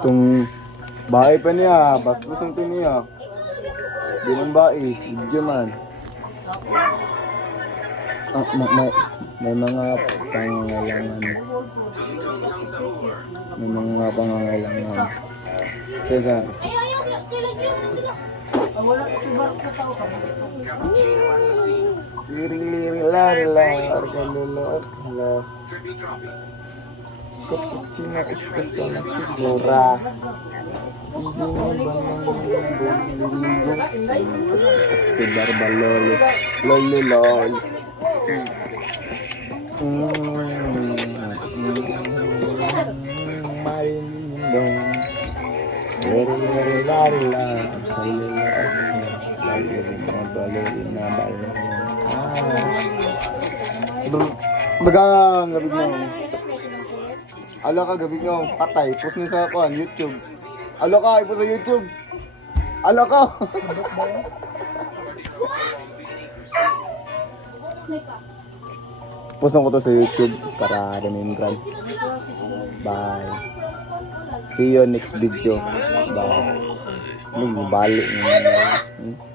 Itong bahay pa niya, bastos ang ito niya. Binang bahay, video man. May mga pangangailangan. May mga pangangailangan. Kaya liring-liring lari-lar kalulor-kala Cappuccino espresso na sigura Hindi mo ba nang lindos Ate barba lolo Lolo lolo Marindong Liring-liring-lari-lar kalulor Bagang gabi nyo. Alo ka gabi nyo. Patay. Post nyo sa kuhan, YouTube. Alo ka. Ipo sa YouTube. Alo ka. Post ko to sa YouTube para remembrance. Bye. See you next video. Bye. Balik nyo.